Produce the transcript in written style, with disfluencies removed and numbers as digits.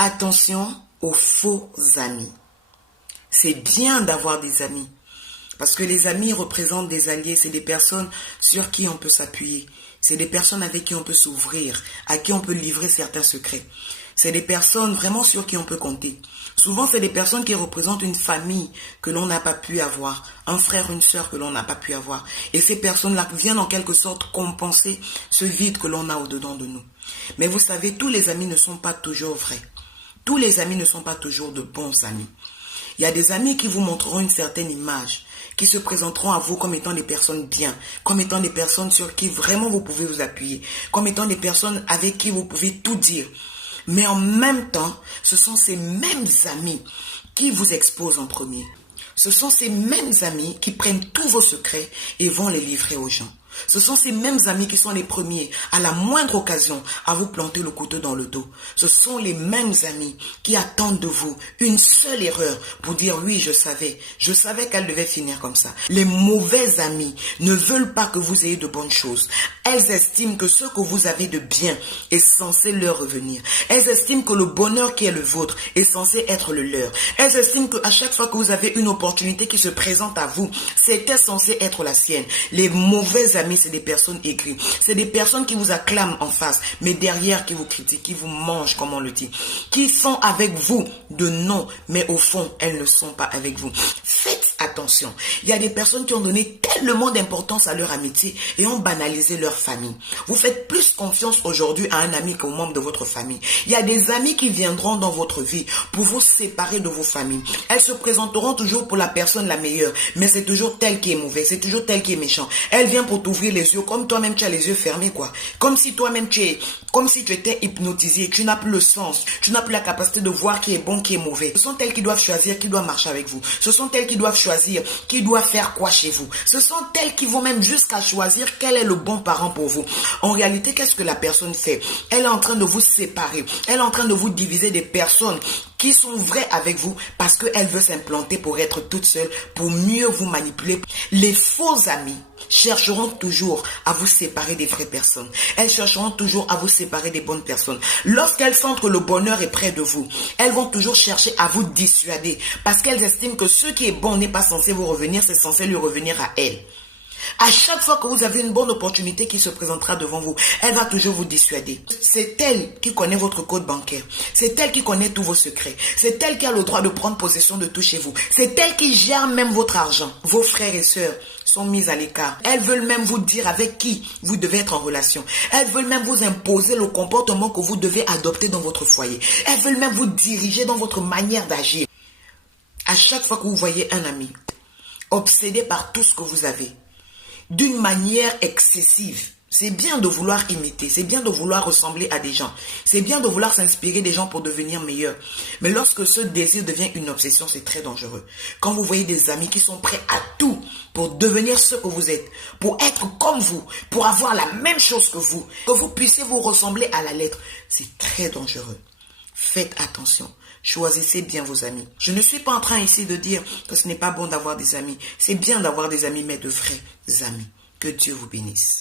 Attention aux faux amis. C'est bien d'avoir des amis. Parce que les amis représentent des alliés. C'est des personnes sur qui on peut s'appuyer. C'est des personnes avec qui on peut s'ouvrir, à qui on peut livrer certains secrets. C'est des personnes vraiment sur qui on peut compter. Souvent, c'est des personnes qui représentent une famille que l'on n'a pas pu avoir, un frère, une sœur que l'on n'a pas pu avoir. Et ces personnes-là viennent en quelque sorte compenser ce vide que l'on a au-dedans de nous. Mais vous savez, tous les amis ne sont pas toujours vrais. Tous les amis ne sont pas toujours de bons amis. Il y a des amis qui vous montreront une certaine image, qui se présenteront à vous comme étant des personnes bien, comme étant des personnes sur qui vraiment vous pouvez vous appuyer, comme étant des personnes avec qui vous pouvez tout dire. Mais en même temps, ce sont ces mêmes amis qui vous exposent en premier. Ce sont ces mêmes amis qui prennent tous vos secrets et vont les livrer aux gens. Ce sont ces mêmes amis qui sont les premiers, à la moindre occasion, à vous planter le couteau dans le dos. Ce sont les mêmes amis qui attendent de vous une seule erreur pour dire oui, je savais qu'elle devait finir comme ça. Les mauvais amis ne veulent pas que vous ayez de bonnes choses. Elles estiment que ce que vous avez de bien est censé leur revenir. Elles estiment que le bonheur qui est le vôtre est censé être le leur. Elles estiment qu'à chaque fois que vous avez une opportunité qui se présente à vous, c'était censé être la sienne. Les mauvais amis, c'est des personnes aigries. C'est des personnes qui vous acclament en face, mais derrière qui vous critiquent, qui vous mangent, comme on le dit. Qui sont avec vous de nom, mais au fond, elles ne sont pas avec vous. Faites attention. Il y a des personnes qui ont donné tellement d'importance à leur amitié et ont banalisé leur famille. Vous faites plus confiance aujourd'hui à un ami qu'aux membres de votre famille. Il y a des amis qui viendront dans votre vie pour vous séparer de vos familles. Elles se présenteront toujours pour la personne la meilleure, mais c'est toujours tel qui est mauvais, c'est toujours tel qui est méchant. Elle vient pour t'ouvrir les yeux, comme toi-même tu as les yeux fermés, quoi. Comme si toi-même comme si tu étais hypnotisé, tu n'as plus le sens, tu n'as plus la capacité de voir qui est bon, qui est mauvais. Ce sont elles qui doivent choisir qui doit marcher avec vous. Ce sont elles qui doivent choisir qui doit faire quoi chez vous. Ce sont elles qui vont même jusqu'à choisir quel est le bon parent pour vous. En réalité, qu'est-ce que la personne fait? Elle est en train de vous séparer. Elle est en train de vous diviser des personnes qui sont vraies avec vous parce qu'elle veut s'implanter pour être toute seule, pour mieux vous manipuler. Les faux amis chercheront toujours à vous séparer des vraies personnes. Elles chercheront toujours à vous séparer des bonnes personnes. Lorsqu'elles sentent que le bonheur est près de vous, elles vont toujours chercher à vous dissuader parce qu'elles estiment que ce qui est bon n'est pas censé vous revenir, c'est censé lui revenir à elles. À chaque fois que vous avez une bonne opportunité qui se présentera devant vous, elle va toujours vous dissuader. C'est elle qui connaît votre code bancaire. C'est elle qui connaît tous vos secrets. C'est elle qui a le droit de prendre possession de tout chez vous. C'est elle qui gère même votre argent. Vos frères et sœurs sont mis à l'écart. Elles veulent même vous dire avec qui vous devez être en relation. Elles veulent même vous imposer le comportement que vous devez adopter dans votre foyer. Elles veulent même vous diriger dans votre manière d'agir. À chaque fois que vous voyez un ami obsédé par tout ce que vous avez, d'une manière excessive. C'est bien de vouloir imiter, c'est bien de vouloir ressembler à des gens, c'est bien de vouloir s'inspirer des gens pour devenir meilleur. Mais lorsque ce désir devient une obsession, c'est très dangereux. Quand vous voyez des amis qui sont prêts à tout pour devenir ce que vous êtes, pour être comme vous, pour avoir la même chose que vous puissiez vous ressembler à la lettre, c'est très dangereux. Faites attention. Choisissez bien vos amis. Je ne suis pas en train ici de dire que ce n'est pas bon d'avoir des amis. C'est bien d'avoir des amis, mais de vrais amis. Que Dieu vous bénisse.